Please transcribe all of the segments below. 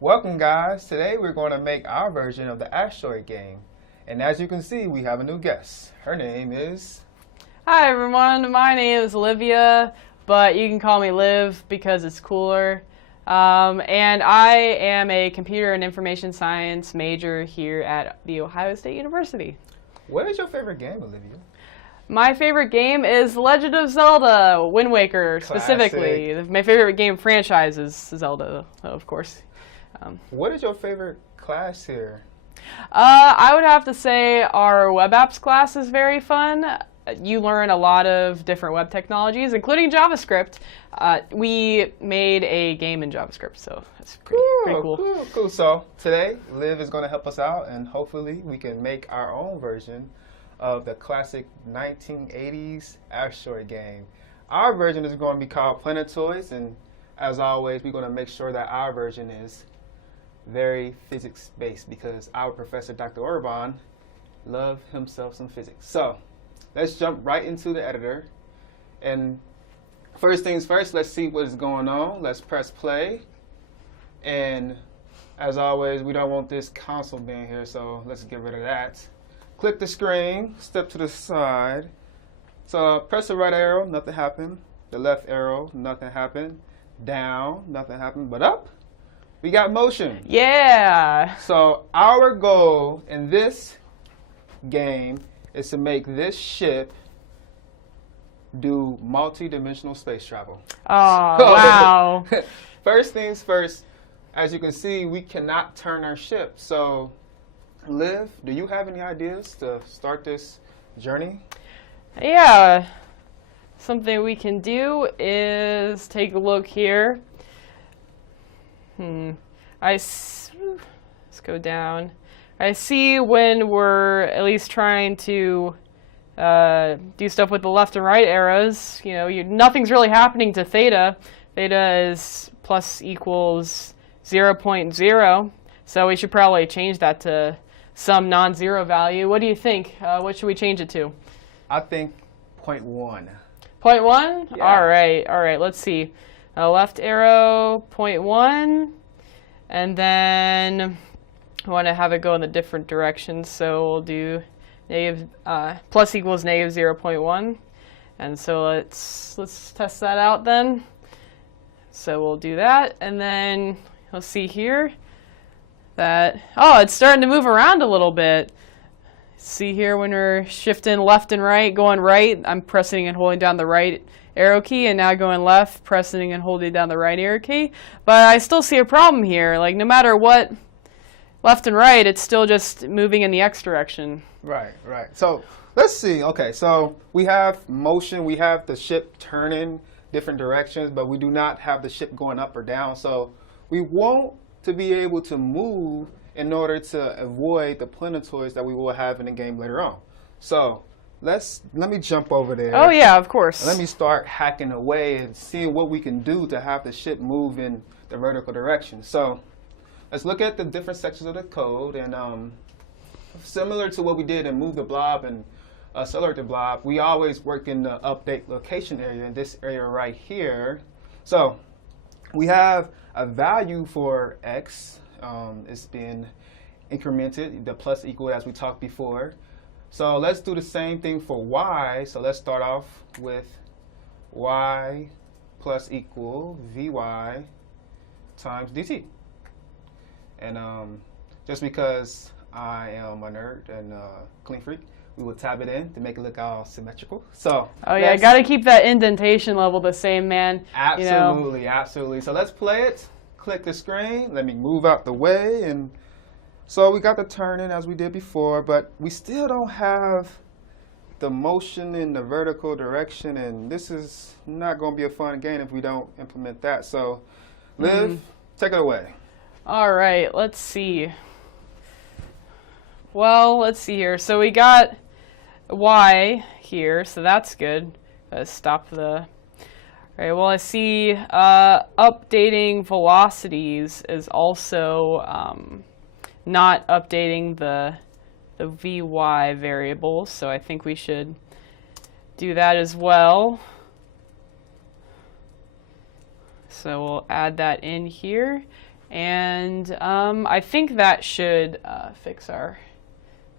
Welcome guys, today we're going to make our version of the asteroid game. And as you can see, we have a new guest. Her name is... Hi everyone, my name is Olivia, but you can call me Liv because it's cooler. And I am a computer and information science major here at The Ohio State University. What is your favorite game, Olivia? My favorite game is Legend of Zelda, Wind Waker specifically. Classic. My favorite game franchise is Zelda, of course. What is your favorite class here? I would have to say our web apps class is very fun. You learn a lot of different web technologies, including JavaScript. We made a game in JavaScript, so that's pretty cool. Cool. So today, Liv is going to help us out, and hopefully we can make our own version of the classic 1980s asteroid game. Our version is going to be called Planetoids, and as always, we're going to make sure that our version is very physics-based because our professor, Dr. Orban, loved himself some physics. So let's jump right into the editor. And first things first, let's see what is going on. Let's press play. And as always, we don't want this console being here, so let's get rid of that. Click the screen, step to the side. So press the right arrow, nothing happened. The left arrow, nothing happened. Down, nothing happened, but up, we got motion. Yeah. So our goal in this game is to make this ship do multi-dimensional space travel. Oh, wow. First things first, as you can see, we cannot turn our ship. So, Liv, do you have any ideas to start this journey? Yeah. Something we can do is take a look here. Let's go down. I see when we're at least trying to do stuff with the left and right arrows, nothing's really happening to theta. Theta is plus equals 0.0, so we should probably change that to some non-zero value. What do you think? What should we change it to? I think 0.1. 0.1? Yeah. All right, let's see. Left arrow, 0.1, and then I want to have it go in the different directions, so we'll do plus equals negative 0.1, and so let's test that out then. So we'll do that, and then you'll see here that, it's starting to move around a little bit. See here when we're shifting left and right, going right, I'm pressing and holding down the right arrow key, and now going left, pressing and holding down the right arrow key. But I still see a problem here. Like, no matter what, left and right, it's still just moving in the X direction. Right. So let's see. Okay, so we have motion. We have the ship turning different directions, but we do not have the ship going up or down. So we want to be able to move in order to avoid the planetoids that we will have in the game later on. So let me jump over there. Oh yeah, of course. Let me start hacking away and seeing what we can do to have the ship move in the vertical direction. So let's look at the different sections of the code, and similar to what we did in Move the Blob and Accelerate the Blob, we always work in the update location area, in this area right here. So we have a value for X. It's been incremented, the plus equal as we talked before. So let's do the same thing for Y. So let's start off with Y plus equal Vy times dt. And just because I am a nerd and clean freak, we will tab it in to make it look all symmetrical. So yeah, got to keep that indentation level the same, man. Absolutely. So let's play it. Click the screen. Let me move out the way, and so we got the turning as we did before, but we still don't have the motion in the vertical direction, and this is not going to be a fun game if we don't implement that. So, Liv, take it away. All right, let's see. Well, let's see here. So we got Y here, so that's good. Stop the... All right, well, I see updating velocities is also not updating the Vy variable, so I think we should do that as well. So we'll add that in here. And I think that should fix our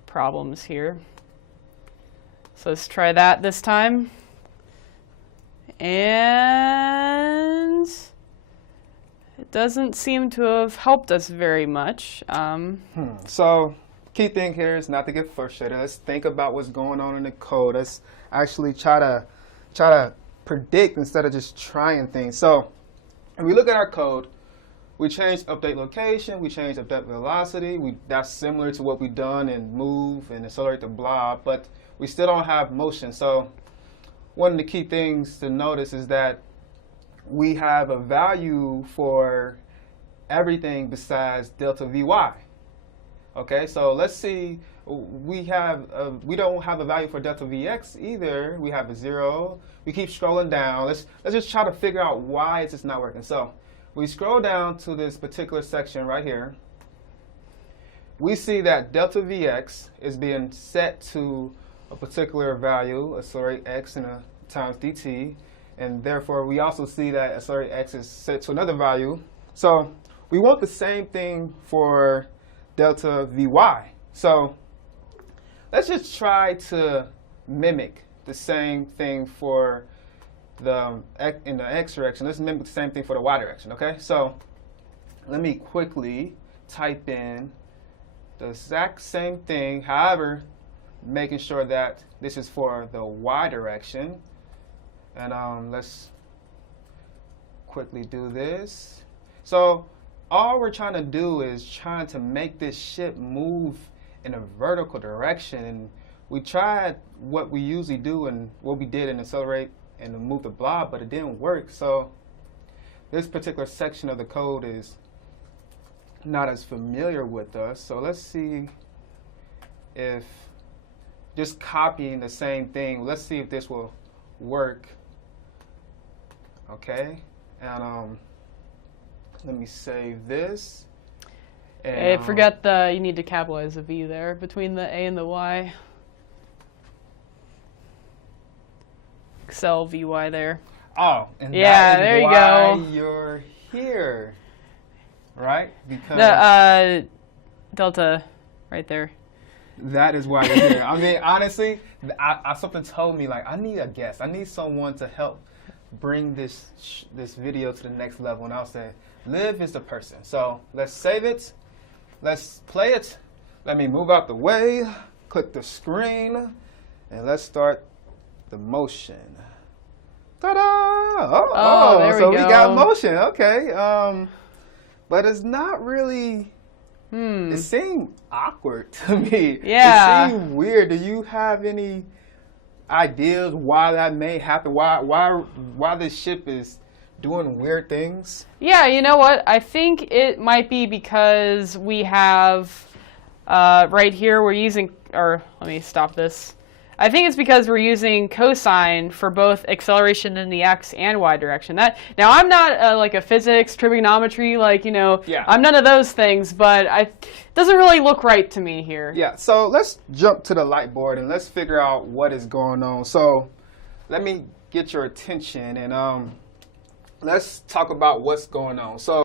problems here. So let's try that this time. And it doesn't seem to have helped us very much. So key thing here is not to get frustrated. Let's think about what's going on in the code. Let's actually try to predict instead of just trying things. So if we look at our code, we changed update location, we changed update velocity. That's similar to what we've done in move and accelerate the blob, but we still don't have motion. So one of the key things to notice is that we have a value for everything besides delta Vy. Okay, so let's see, we don't have a value for delta Vx either. We have a 0. We keep scrolling down. Let's just try to figure out why it's just not working. So we scroll down to this particular section right here. We see that delta Vx is being set to a particular value, accelerate x and a times dt, and therefore we also see that accelerate x is set to another value. So we want the same thing for delta Vy. So let's just try to mimic the same thing for in the x direction. Let's mimic the same thing for the y direction, okay? So let me quickly type in the exact same thing, however, making sure that this is for the y direction. And let's quickly do this. So all we're trying to do is trying to make this ship move in a vertical direction. And we tried what we usually do and what we did in accelerate and to move the blob, but it didn't work. So this particular section of the code is not as familiar with us. So let's see if just copying the same thing, let's see if this will work. Okay, and let me save this. And, I forgot you need to capitalize the V there between the A and the Y. Excel VY there. Oh, and yeah, that is there you why go. You're here, right? Because the delta, right there. That is why you're here. I mean, honestly, something told me like I need a guest. I need someone to help bring this video to the next level. And I'll say, Liv is the person. So let's save it. Let's play it. Let me move out the way. Click the screen, and let's start the motion. Ta-da! Oh, there so we we go. got motion. Okay. But it's not really. It seemed awkward to me. Yeah. It seemed weird. Do you have any ideas why that may happen? Why this ship is doing weird things? Yeah, you know what? I think it might be because we have right here we're using, or let me stop this. I think it's because we're using cosine for both acceleration in the x and y direction. Now I'm not like a physics, trigonometry, Yeah. I'm none of those things, but it doesn't really look right to me here. Yeah, so let's jump to the light board and let's figure out what is going on. So let me get your attention and let's talk about what's going on. So